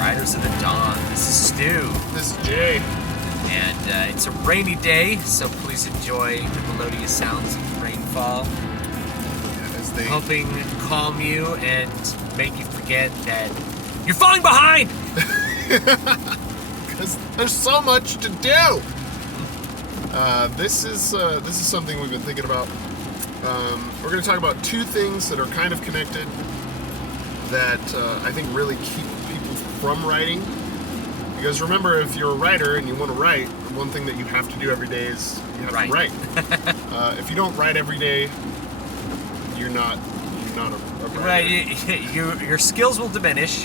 Riders of the Dawn. This is Stu. This is Jay. And it's a rainy day, so please enjoy the melodious sounds of rainfall. As they... Helping calm you and make you forget that you're falling behind! Because there's so much to do! This is something we've been thinking about. We're going to talk about two things that are kind of connected that I think really keep people from writing. Because remember, if you're a writer and you want to write, one thing that you have to do every day is you have to write. If you don't write every day, you're not a writer. Right, your skills will diminish.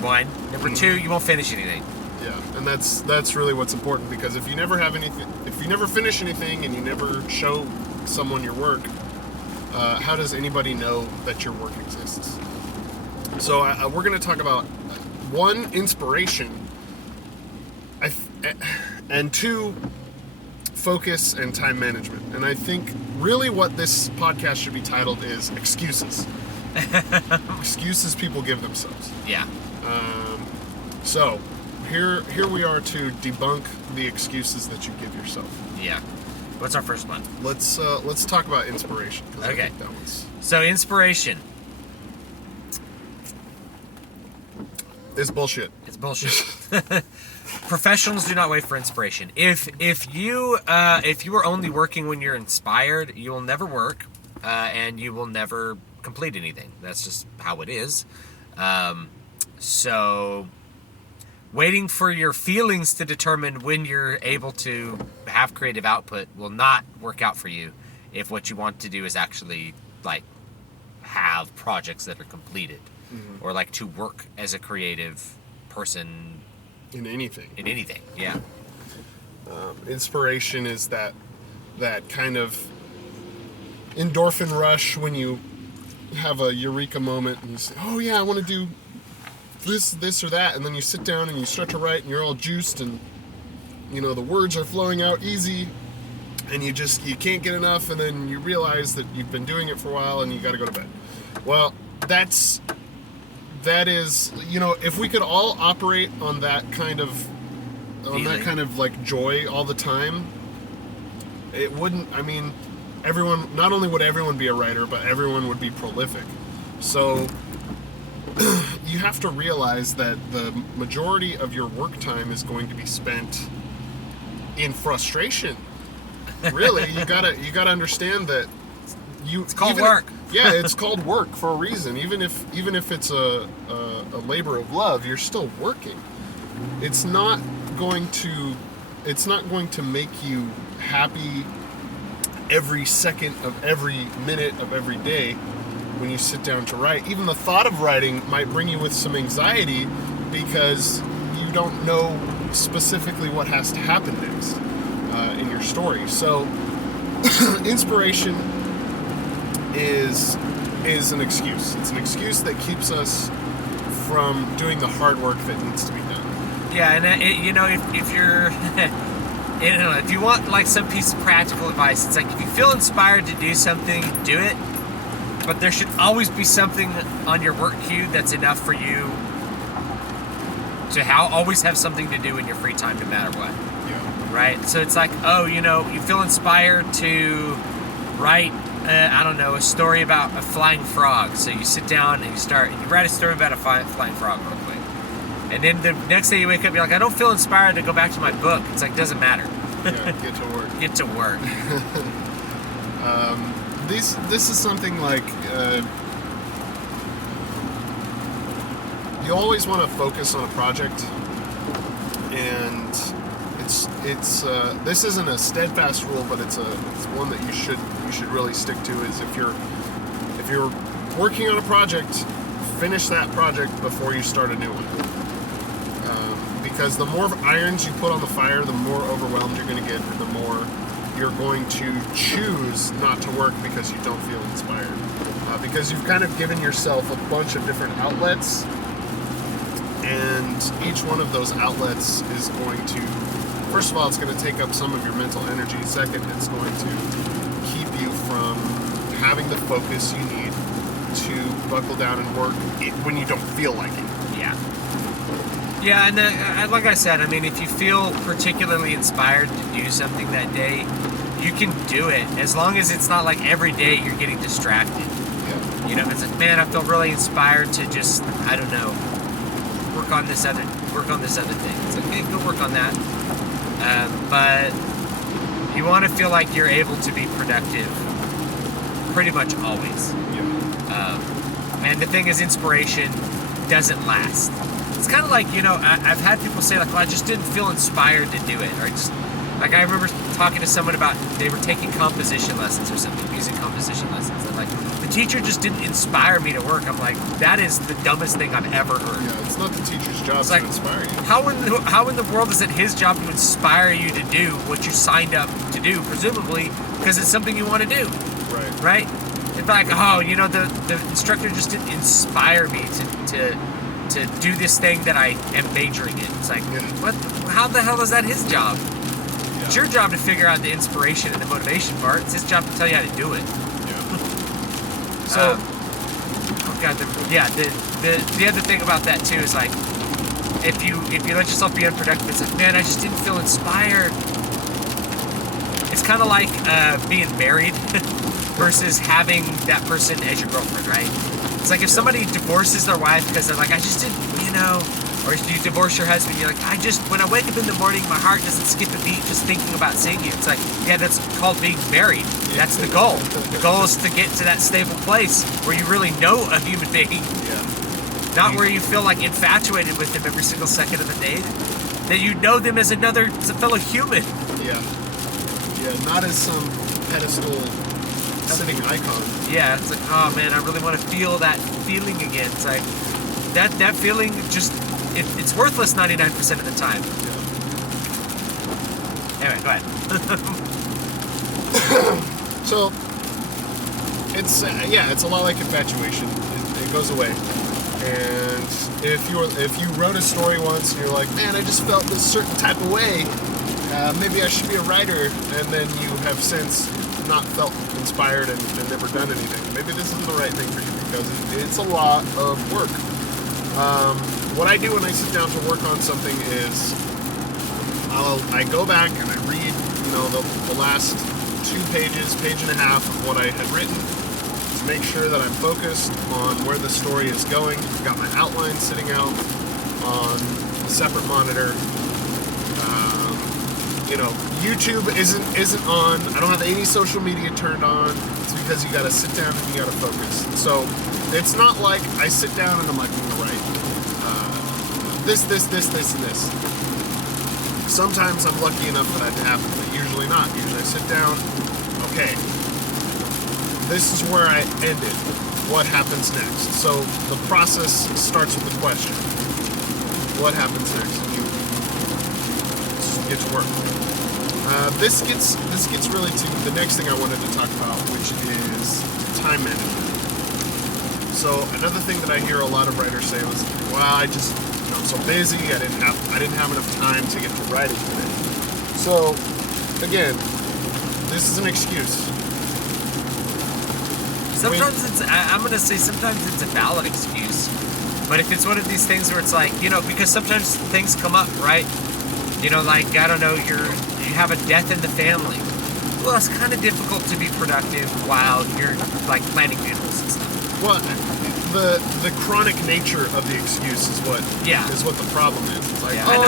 One. Number two, you won't finish anything. Yeah, and that's really what's important, because if you never have anything, if you never finish anything and you never show someone your work, how does anybody know that your work exists? So we're going to talk about one, inspiration, and two, focus and time management. And I think really what this podcast should be titled is excuses. Excuses people give themselves. Yeah. So here we are to debunk the excuses that you give yourself. Yeah. What's our first one? Let's talk about inspiration. Okay. I think that one's... So inspiration. It's bullshit. It's bullshit. Professionals do not wait for inspiration. If you are only working when you're inspired, you will never work, and you will never complete anything. That's just how it is. So waiting for your feelings to determine when you're able to have creative output will not work out for you if what you want to do is actually like have projects that are completed. Or like to work as a creative person in anything. Yeah. Inspiration is that kind of endorphin rush when you have a eureka moment and you say, "Oh yeah, I want to do this or that," and then you sit down and you start to write and you're all juiced and the words are flowing out easy and you can't get enough, and then you realize that you've been doing it for a while and you got to go to bed. Well, that is, if we could all operate on that kind of like joy all the time, it wouldn't, everyone, not only would everyone be a writer, but everyone would be prolific. So you have to realize that the majority of your work time is going to be spent in frustration. Really, you gotta understand that it's called work. Yeah, it's called work for a reason. Even if it's a labor of love, you're still working. It's not going to make you happy every second of every minute of every day when you sit down to write. Even the thought of writing might bring you with some anxiety because you don't know specifically what has to happen next in your story. So inspiration is an excuse. It's an excuse that keeps us from doing the hard work that needs to be done. Yeah, and if you're, if you want like some piece of practical advice, it's like if you feel inspired to do something, do it. But there should always be something on your work queue that's enough for you to always have something to do in your free time, no matter what. Yeah. Right. So it's like, you feel inspired to write. A story about a flying frog. So you sit down and you write a story about a flying frog real quick. And then the next day you wake up, you're like, I don't feel inspired to go back to my book. It's like, doesn't matter. Yeah, get to work. Get to work. This is something like, you always want to focus on a project, and this isn't a steadfast rule, but it's one that you should really stick to. Is if you're working on a project, finish that project before you start a new one. Because the more irons you put on the fire, the more overwhelmed you're going to get, and the more you're going to choose not to work because you don't feel inspired. Because you've kind of given yourself a bunch of different outlets, and each one of those outlets is going to, first of all, it's going to take up some of your mental energy. Second, it's going to keep you from having the focus you need to buckle down and work when you don't feel like it. Yeah. Yeah, and like I said, I mean, if you feel particularly inspired to do something that day, you can do it as long as it's not like every day you're getting distracted. Yeah. You know, if it's like, man, I feel really inspired to just, I don't know, work on this other thing. It's like, hey, go work on that. But you want to feel like you're able to be productive pretty much always. Yeah. And the thing is, inspiration doesn't last. It's kind of like, you know, I've had people say like, well, I just didn't feel inspired to do it, or just like I remember talking to someone about they were taking composition lessons or something, music composition lessons, and like the teacher just didn't inspire me to work. I'm like, that is the dumbest thing I've ever heard. Yeah, it's not the teacher's job It's to like, inspire you. How in the world is it his job to inspire you to do what you signed up to do, presumably because it's something you want to do, Right. right? It's like, oh, you know, the instructor just didn't inspire me to do this thing that I am majoring in. It's like, Yeah. what? How the hell is that his job? Yeah. It's your job to figure out the inspiration and the motivation part. It's his job to tell you how to do it. Yeah. So, oh god, the other thing about that too is like, if you let yourself be unproductive, it's like, man, I just didn't feel inspired. It's kind of like being married versus having that person as your girlfriend, right? It's like if somebody divorces their wife because they're like, I just didn't, you know, or if you divorce your husband, you're like, when I wake up in the morning, my heart doesn't skip a beat just thinking about seeing you. It's like, yeah, that's called being married. That's the goal. The goal is to get to that stable place where you really know a human being. Yeah. Not where you feel like infatuated with them every single second of the day. That you know them as as a fellow human. Yeah. Yeah, not as some pedestal sitting icon. Yeah, it's like, oh man, I really want to feel that feeling again. It's like, that feeling just, it's worthless 99% of the time. Yeah. Anyway, go ahead. So, it's a lot like infatuation. It goes away. And if you wrote a story once and you're like, man, I just felt this certain type of way, maybe I should be a writer, and then you have since not felt inspired and never done anything, maybe this isn't the right thing for you because it's a lot of work. What I do when I sit down to work on something is I go back and I read, you know, the last 2 pages, page and a half of what I had written to make sure that I'm focused on where the story is going. I've got my outline sitting out on a separate monitor. You know, YouTube isn't on. I don't have any social media turned on. It's because you got to sit down and you got to focus. So it's not like I sit down and I'm like, I'm gonna write this, and this. Sometimes I'm lucky enough for that to happen, but usually not. Usually I sit down. Okay, this is where I ended. What happens next? So the process starts with the question. What happens next? And you get to work. This gets really to the next thing I wanted to talk about, which is time management. So another thing that I hear a lot of writers say was, "Well, I'm so busy. I didn't have enough time to get to writing today." So again, this is an excuse. Sometimes I'm going to say sometimes it's a valid excuse. But if it's one of these things where it's like, you know, because sometimes things come up, right? You know, like, I don't know, you have a death in the family. Well, it's kind of difficult to be productive while you're, like, planning funerals and stuff. Well, the chronic nature of the excuse is what the problem is. It's like, I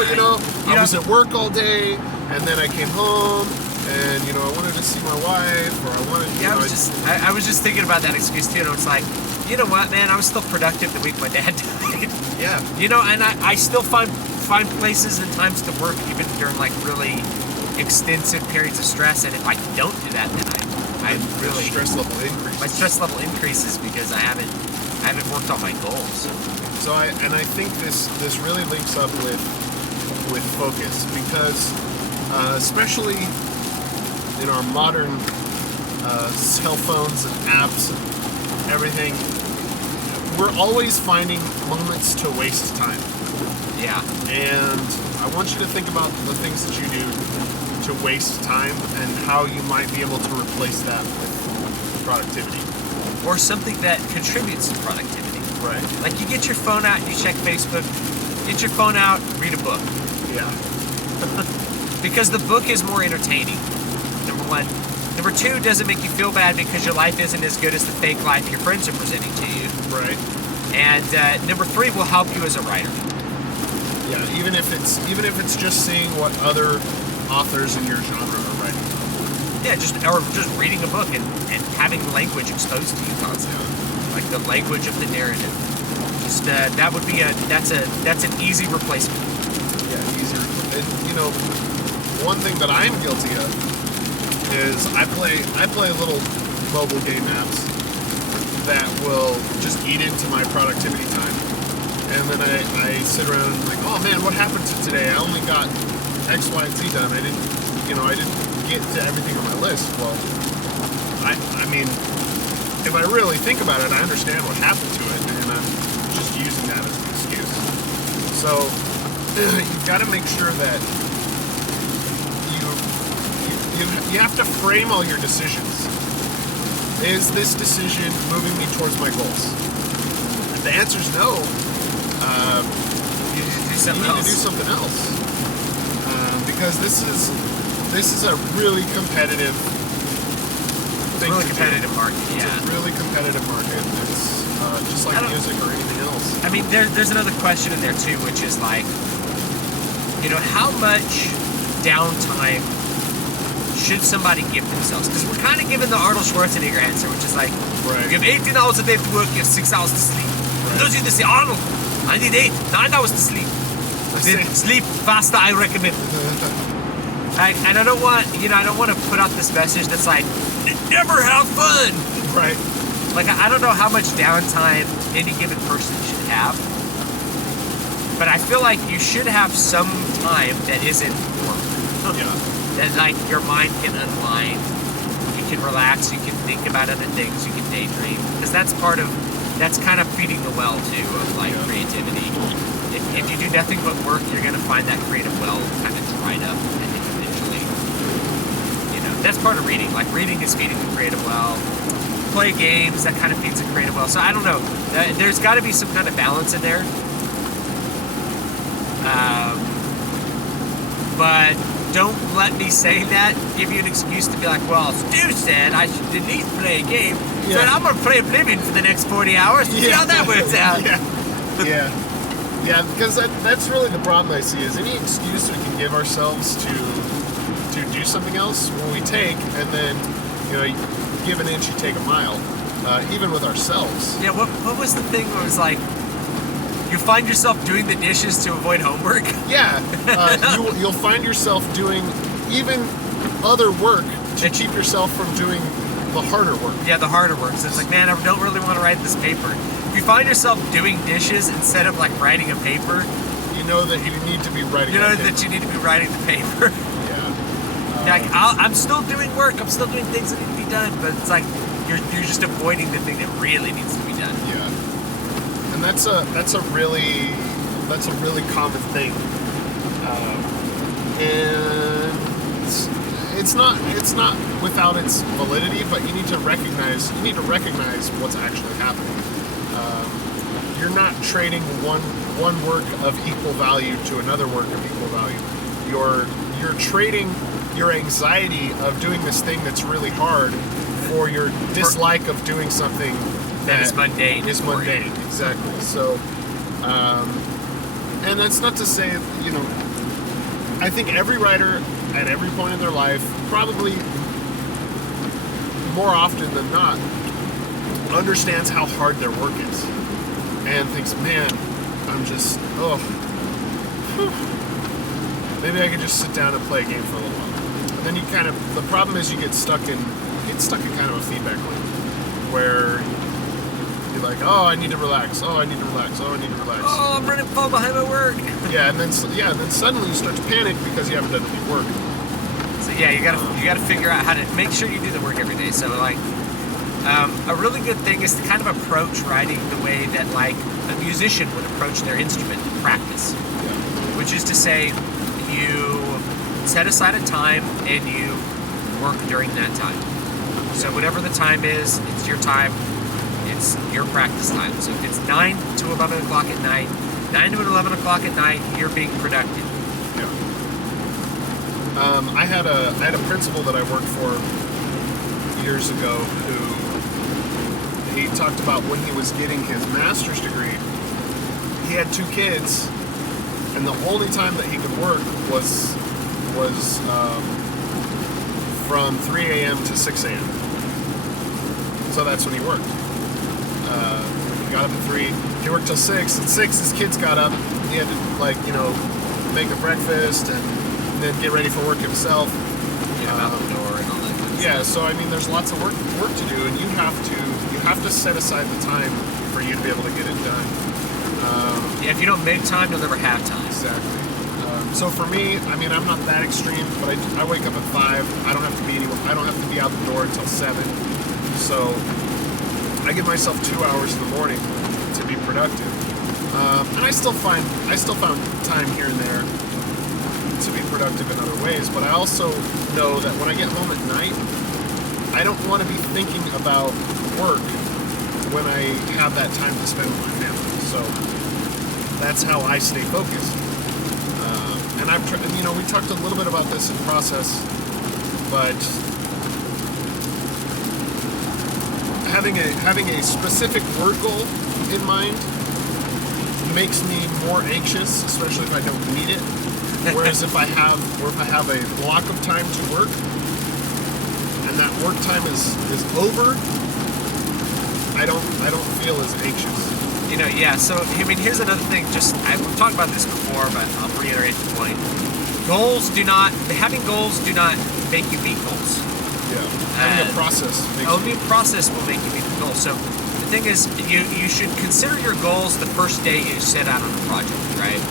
was at work all day, and then I came home, and, you know, I wanted to see my wife, or I wanted, I was just thinking about that excuse, too. You know, it's like, you know what, man, I was still productive the week my dad died. Yeah. You know, and I still find places and times to work even during, like, really extensive periods of stress, and if I don't do that, then I really... My stress level increases because I haven't worked on my goals. So I think this really links up with focus, because especially in our modern cell phones and apps and everything, we're always finding moments to waste time. Yeah. And I want you to think about the things that you do to waste time and how you might be able to replace that with productivity. Or something that contributes to productivity. Right. Like, you get your phone out, you check Facebook, Get your phone out, read a book. Yeah. Because the book is more entertaining, number one. Number two, doesn't make you feel bad because your life isn't as good as the fake life your friends are presenting to you. Right. And number three, will help you as a writer. Yeah, even if it's just seeing what other authors in your genre are writing. Yeah, just reading a book and having language exposed to you constantly, like the language of the narrative. Just that would be that's an easy replacement. Yeah, easier. And one thing that I'm guilty of is I play little mobile game apps that will just eat into my productivity time. And then I sit around and like, oh man, what happened to today? I only got X, Y, and Z done. I didn't get to everything on my list. Well, I mean, if I really think about it, I understand what happened to it, and I'm just using that as an excuse. So you've got to make sure that you have to frame all your decisions. Is this decision moving me towards my goals? If the answer is no, you need to do something else. Because this is a really competitive thing. Really competitive market, yeah. It's a really competitive market. It's just like music or anything else. I mean, there's another question in there too, which is like, how much downtime should somebody give themselves? Because we're kind of giving the Arnold Schwarzenegger answer, which is like, right. You have 18 hours a day to work, you have 6 hours to sleep. Right. Those of you that say, Arnold, I need 9 hours to sleep. Then sleep faster, I recommend. And I don't want to put out this message that's like, never have fun. Right. Like, I don't know how much downtime any given person should have, but I feel like you should have some time that isn't work. Yeah. That, like, your mind can unwind, you can relax, you can think about other things, you can daydream. Because that's kind of feeding the well, too, of, like, creativity. If you do nothing but work, you're going to find that creative well kind of dried up, I think, eventually. That's part of reading. Like, reading is feeding the creative well. Play games, that kind of feeds the creative well. So, I don't know. There's got to be some kind of balance in there. But don't let me say that give you an excuse to be like, well, Stu said I didn't play a game, so I'm going to play Oblivion for the next 40 hours. See how that works out. Yeah, because that's really the problem I see, is any excuse we can give ourselves to do something else when we take, and then, you give an inch, you take a mile, even with ourselves. Yeah, what was the thing where it was like, you find yourself doing the dishes to avoid homework? Yeah, you'll find yourself doing even other work to keep yourself from doing the harder work. Yeah, the harder work. So it's like, man, I don't really want to write this paper. If you find yourself doing dishes instead of like writing a paper, you know that you need to be writing. You know that you need to be writing the paper. Yeah. Like, I'm still doing work. I'm still doing things that need to be done, but it's like you're just avoiding the thing that really needs to be done. Yeah. And that's a really common thing, and it's not without its validity, but you need to recognize what's actually happening. You're not trading one work of equal value to another work of equal value. You're trading your anxiety of doing this thing that's really hard for your dislike of doing something that is mundane. Exactly. So, and that's not to say, I think every writer at every point in their life, probably more often than not, understands how hard their work is, and thinks, man, I'm just, maybe I could just sit down and play a game for a little while. And then the problem is you get stuck in kind of a feedback loop, where you're like, oh, I need to relax. Oh, I need to relax. Oh, I need to relax. Oh, I'm running far behind my work. Yeah, and then suddenly you start to panic because you haven't done any work. So yeah, you gotta figure out how to make sure you do the work every day. So like, a really good thing is to kind of approach writing the way that like a musician would approach their instrument in practice, which is to say, you set aside a time and you work during that time. So whatever the time is, it's your time. It's your practice time. So if it's 9 to 11 o'clock at night, 9 to 11 o'clock at night, you're being productive. Yeah. I had a principal that I worked for years ago who he talked about when he was getting his master's degree. He had 2 kids, and the only time that he could work was from 3 a.m. to 6 a.m. So that's when he worked. He got up at 3. He worked till 6. At 6, his kids got up. He had to make a breakfast and then get ready for work himself. Get him out the door and all that good Yeah. stuff. So I mean, there's lots of work to do, and you have to set aside the time for you to be able to get it done. Yeah, if you don't make time, you'll never have time. Exactly. So for me, I mean, I'm not that extreme, but I wake up at 5. I don't have to be anywhere. I don't have to be out the door until 7. So I give myself 2 hours in the morning to be productive, and I still found time here and there to be productive in other ways. But I also know that when I get home at night, I don't want to be thinking about work when I have that time to spend with my family. So that's how I stay focused. And I've tried, we talked a little bit about this in process, but having a specific word goal in mind makes me more anxious, especially if I don't need it. Whereas if I have a block of time to work, and that work time is over, I don't feel as anxious. Yeah, so, I mean, here's another thing, we've talked about this before, but I'll reiterate the point. Having goals do not make you meet goals. Yeah, having a process. Only a process will make you meet the goals. So, the thing is, you should consider your goals the first day you set out on a project, right?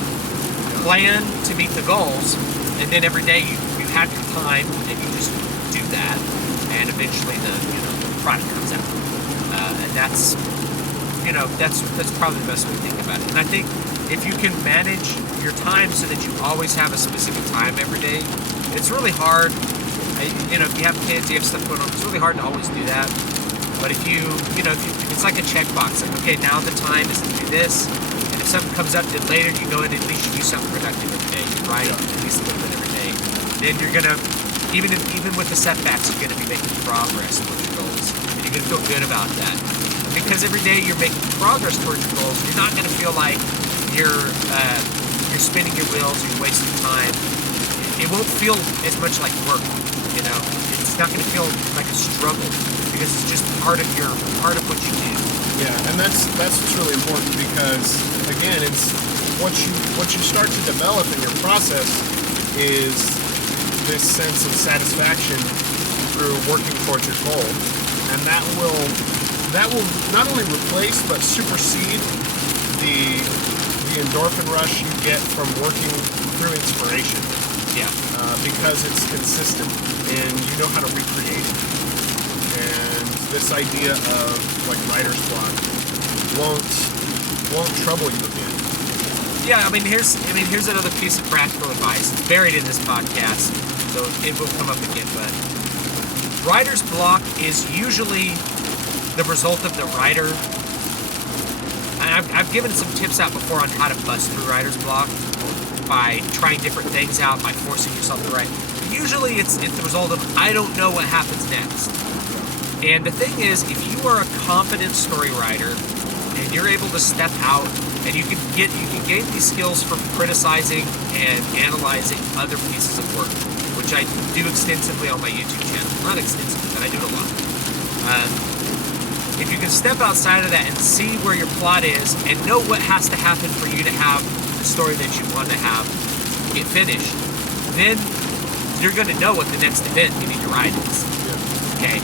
Plan to meet the goals, and then every day you have your time, and you just do that, and eventually the product comes out. And that's probably the best way to think about it. And I think if you can manage your time so that you always have a specific time every day, it's really hard. If you have kids, you have stuff going on, it's really hard to always do that. But if it's like a checkbox, like, okay, now the time is to do this, and if something comes up later, you go in and at least you do something productive every day. You write at least a little bit every day. Then you're gonna, even with the setbacks, you're gonna be making progress towards your goals, and you're gonna feel good about that. Because every day you're making progress towards your goals, you're not going to feel like you're spinning your wheels, you're wasting time. It won't feel as much like work, It's not going to feel like a struggle because it's just part of what you do. Yeah, and that's what's really important because again, it's what you start to develop in your process is this sense of satisfaction through working towards your goal, and that will not only replace but supersede the endorphin rush you get from working through inspiration. Yeah. Because it's consistent and you know how to recreate it. And this idea of like writer's block won't trouble you again. Yeah, I mean here's another piece of practical advice. It's buried in this podcast, so it will come up again, but writer's block is usually the result of the writer. And I've given some tips out before on how to bust through writer's block by trying different things out, by forcing yourself to write. Usually it's the result of I don't know what happens next. And the thing is, if you are a competent story writer and you're able to step out and you can gain these skills from criticizing and analyzing other pieces of work, which I do extensively on my YouTube channel. Not extensively, but I do it a lot. If you can step outside of that and see where your plot is and know what has to happen for you to have the story that you want to have get finished, then you're going to know what the next event you need to write is. Okay?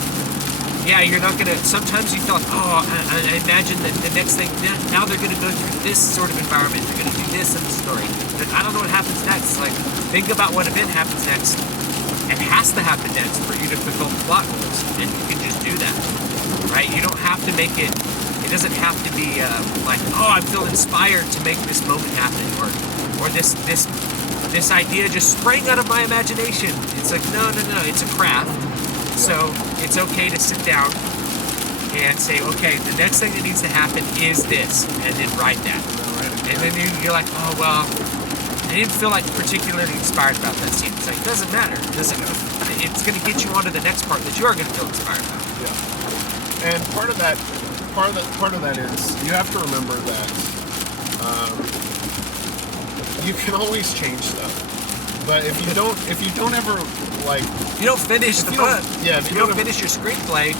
Yeah, you're not going to... Sometimes you feel like, I imagine that the next thing... Now they're going to go through this sort of environment. They're going to do this in the story. But I don't know what happens next. Like, think about what event happens next. It has to happen next for you to fulfill the plot goals. And you can just do that. Right? You don't have to make it... It doesn't have to be I feel inspired to make this moment happen. Or this idea just sprang out of my imagination. It's like, no. It's a craft. So it's okay to sit down and say, okay, the next thing that needs to happen is this, and then write that. And then you're like, oh, well, I didn't feel like particularly inspired about that scene. It's like, it doesn't matter. It's going to get you onto the next part that you are going to feel inspired about. Yeah. And part of that is you have to remember that you can always change stuff. But if you don't ever like, you don't finish the book. Yeah, if you don't finish your screenplay,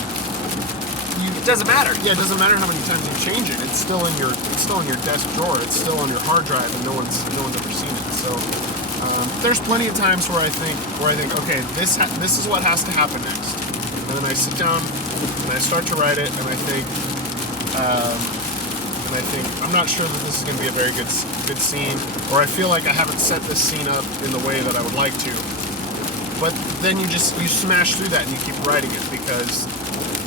it doesn't matter. Yeah, it doesn't matter how many times you change it. It's still in your desk drawer. It's still on your hard drive, and no one's ever seen it. So there's plenty of times where I think, okay, this is what has to happen next, and then I sit down and I start to write it, and I think I'm not sure that this is going to be a very good scene, or I feel like I haven't set this scene up in the way that I would like to. But then you smash through that and you keep writing it, because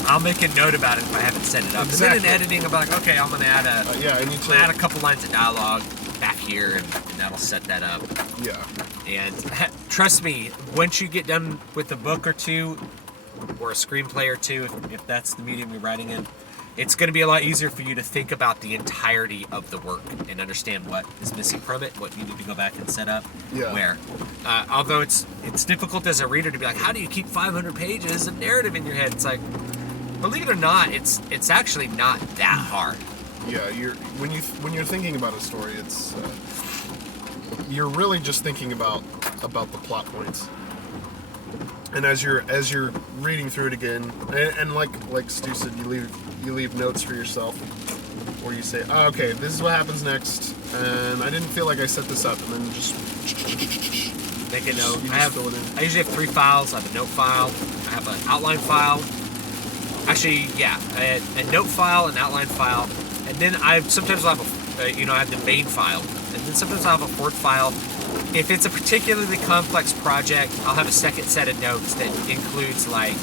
I'll make a note about it if I haven't set it up. Exactly. And then in editing, I'm like, okay, I'm gonna add add a couple lines of dialogue back here, and that'll set that up. Yeah. And trust me, once you get done with a book or two, or a screenplay or two, if that's the medium you're writing in, it's going to be a lot easier for you to think about the entirety of the work and understand what is missing from it, what you need to go back and set up, where. Although it's difficult as a reader to be like, how do you keep 500 pages of narrative in your head? It's like, believe it or not, it's actually not that hard. Yeah, when you're thinking about a story, it's you're really just thinking about the plot points. And as you're reading through it again, and like Stu said, you leave notes for yourself where you say, oh, okay, this is what happens next, and I didn't feel like I set this up, and then just make a note. I usually have 3 files. I have a note file, I have an outline file. Actually, yeah, a note file, an outline file, and then sometimes I'll have I have the main file, and then sometimes I'll have a 4th file. If it's a particularly complex project, I'll have a second set of notes that includes like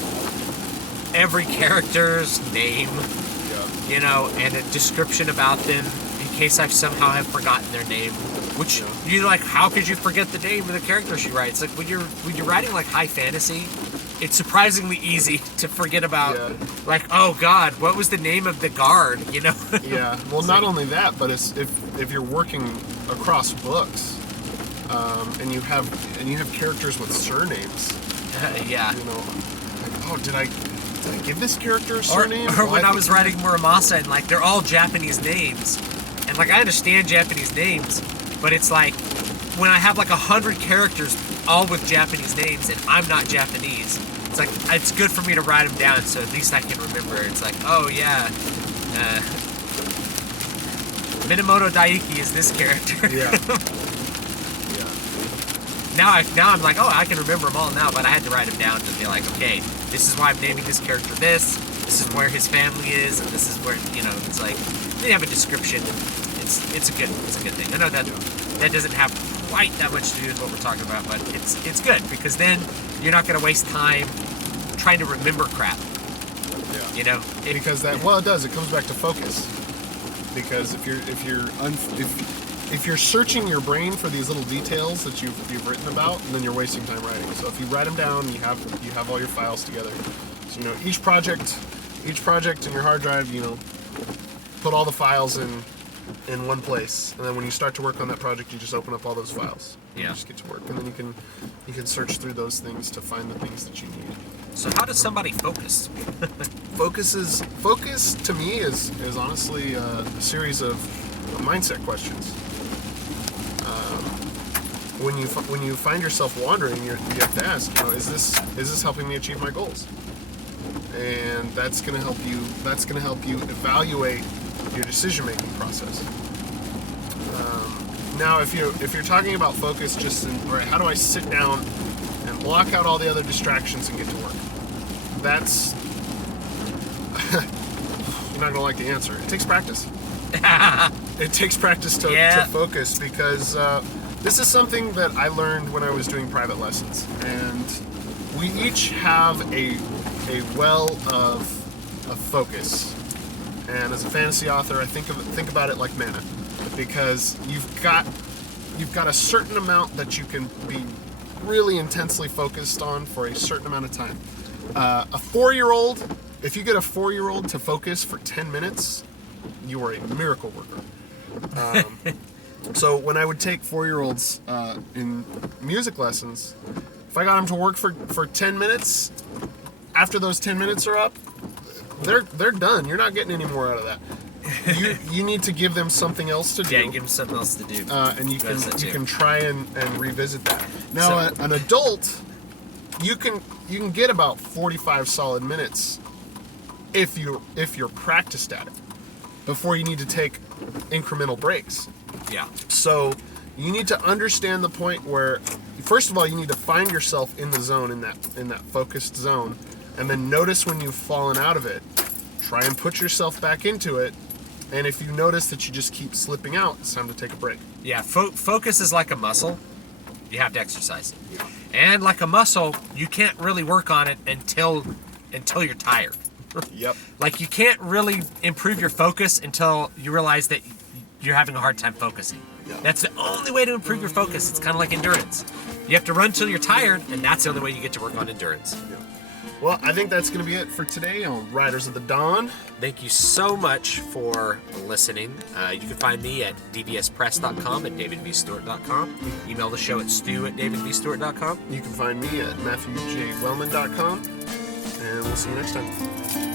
every character's name, and a description about them in case I somehow have forgotten their name. Which you're like, how could you forget the name of the characters you write? It's like when you're writing like high fantasy, it's surprisingly easy to forget about, like, oh God, what was the name of the guard? Yeah. Well, not only that, but if you're working across books, and you have characters with surnames. Yeah. Like, oh, did I give this character a surname? Or when I was writing Muramasa, and like they're all Japanese names, and like I understand Japanese names, but it's like when I have like 100 characters all with Japanese names and I'm not Japanese, it's like it's good for me to write them down so at least I can remember. It's like, oh yeah, Minamoto Daiki is this character. Yeah. Now I'm like, oh, I can remember them all now, but I had to write them down to be like, okay, this is why I'm naming this character this is where his family is, and this is where, it's like, they have a description. It's a good thing. I know that doesn't have quite that much to do with what we're talking about, but it's good, because then you're not going to waste time trying to remember crap. Yeah. Because it does. It comes back to focus. Because if you're searching your brain for these little details that you've written about, then you're wasting time writing. So if you write them down, you have all your files together. So each project in your hard drive, put all the files in one place, and then when you start to work on that project, you just open up all those files. You just get to work, and then you can search through those things to find the things that you need. So how does somebody focus? Focus to me is honestly a series of mindset questions. When you find yourself wandering, you have to ask, is this helping me achieve my goals? And that's going to help you. That's going to help you evaluate your decision-making process. Now, if you're talking about focus, how do I sit down and block out all the other distractions and get to work? That's you're not going to like the answer. It takes practice. It takes practice to focus, because this is something that I learned when I was doing private lessons, and we each have a well of focus. And as a fantasy author, I think about it like mana, because you've got a certain amount that you can be really intensely focused on for a certain amount of time. A 4-year-old, if you get a 4-year-old to focus for 10 minutes, you are a miracle worker. So when I would take 4-year-olds in music lessons, if I got them to work for 10 minutes, after those 10 minutes are up, they're done. You're not getting any more out of that. You need to give them something else to do. Yeah, give them something else to do. And you can try and revisit that. Now, an adult, you can get about 45 solid minutes if you're practiced at it before you need to take incremental breaks. Yeah. So you need to understand the point where, first of all, you need to find yourself in the zone, in that focused zone, and then notice when you've fallen out of it. Try and put yourself back into it. And if you notice that you just keep slipping out, it's time to take a break. Yeah, focus is like a muscle. You have to exercise it. Yeah. And like a muscle, you can't really work on it until you're tired. Yep. Like, you can't really improve your focus until you realize that you're having a hard time focusing. Yeah. That's the only way to improve your focus. It's kind of like endurance. You have to run till you're tired, and that's the only way you get to work on endurance. Yeah. Well, I think that's going to be it for today on Riders of the Dawn. Thank you so much for listening. You can find me at dvspress.com and davidvstewart.com. Email the show at stu@davidvstewart.com. You can find me at matthewjwellman.com. And we'll see you next time.